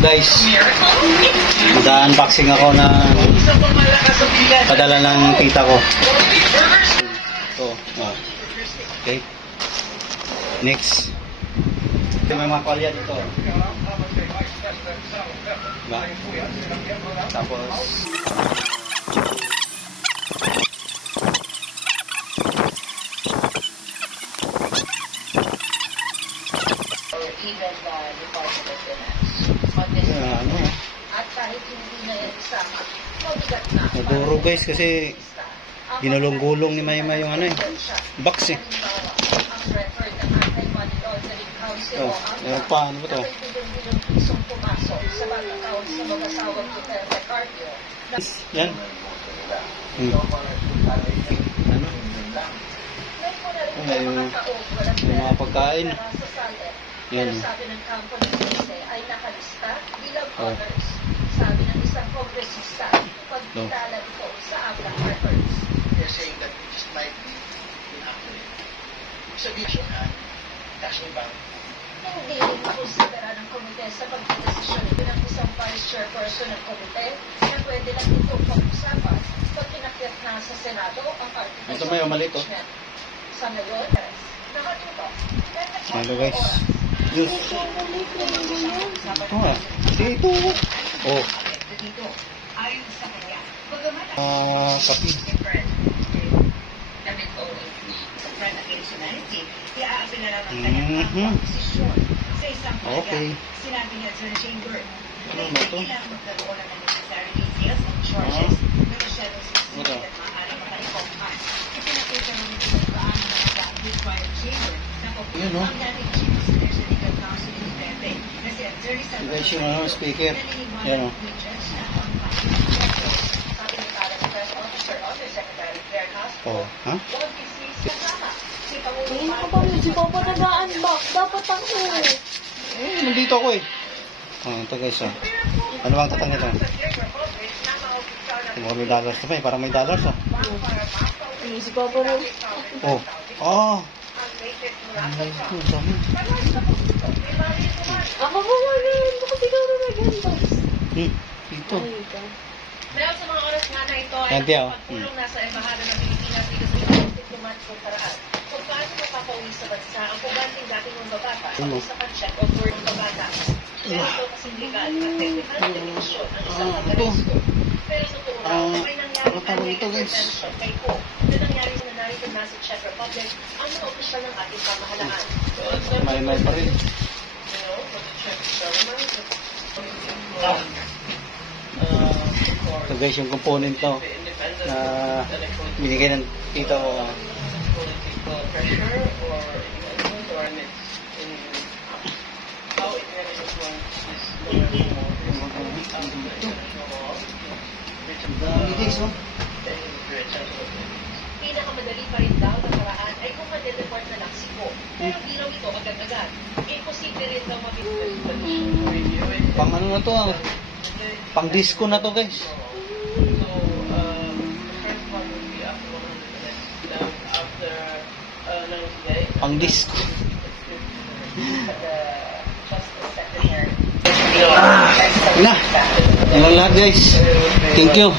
Guys, mag-unboxing ako na padala ng tita ko. Ito. Okay. Next. May mga palya dito. Diba? Tapos at kahit hindi na yan isama, mabigat na. naduro guys kasi ginulong-gulong ni Mayma yung box eh. Ang record ng Anti-Money Laundering Council Oh, meron pa, ano ba to? pisong pumasok sa bank account sa mag-asawang Duterte Carpio. Yan. Yung mga pagkain. Yan. Pero sabi ng kampo ng Duterte ay nakalista bilang honors. Sabi ng isang kongresista, pagkilala ito sa ABLAC records. They're saying that this might be inaccurate. Sabihin na, National Bank. Hindi rin konsidera ng komite sa pagdedesisyon bilang isang vice chairperson ng komite na pwede lang itong pag-usapan pag inakyat na sa Senado ang article Ito may mali to. Sa ngayon, nakatuto. Ano guys? Juice. Ito nga. Kasi ito. Oh. Ayon sa kanya, Kapi. Okay. Sinabi niya sa chamber Ano ba ito? kailangan magkaroon ng necessary details and charges na masyadong Ito. susunod at maaaring makarikophan. Ipinakita ng kung paano nag-establish by the chamber na kung Yun, no? ang dating chief of the legal counsel ni Duterte na si Attorney Guys, yung Salvador speaker. Yan o. sabi ni Parang Press Officer Undersecretary Claire Castro, Oh. Ha? huwag islis kasama si Pangulong Hindi ko pa rin si Papa nag-unbox. Dapat ako. Nandito ako eh. Oh, ito guys oh. Ano bang tatang nito? Kung may dollars na pa eh. Parang may dollars oh. Hindi si Papa rin. Oh. Oh. Ay, ito. Dami. Ako po rin. Bakit ikaw na nag-unbox? Dito. Ay, ka. Dahil sa mga oras nga na ito ay Yan, tiyaw. pagpulong nasa embahada ng Pilipinas dito sa ibang diplomatikong paraan. Kung paano mapapauwi sa bansa ang kubanting dating ng babata sa pag-check of word ng babata. Pero ito kasing legal at technical na definisyon ang isang organismo. Pero totoo raw na may nangyari intervention kay Po na nangyari sa narito na sa Czech Republic ang mga opisyal ng ating pamahalaan. May pa rin. Ito guys yung component to na binigay ng tita ko. Political pressure or influence or in how it can influence this Dami guys oh. Pinakamadali pa rin daw na paraan ay kung mag-report na lang si Po. Pero di raw ito agad-agad. Imposible rin daw mabibigay. Pang ano na to ah. Pang disco na to guys. Pang disco. Na. Yan lang lahat guys. Thank you.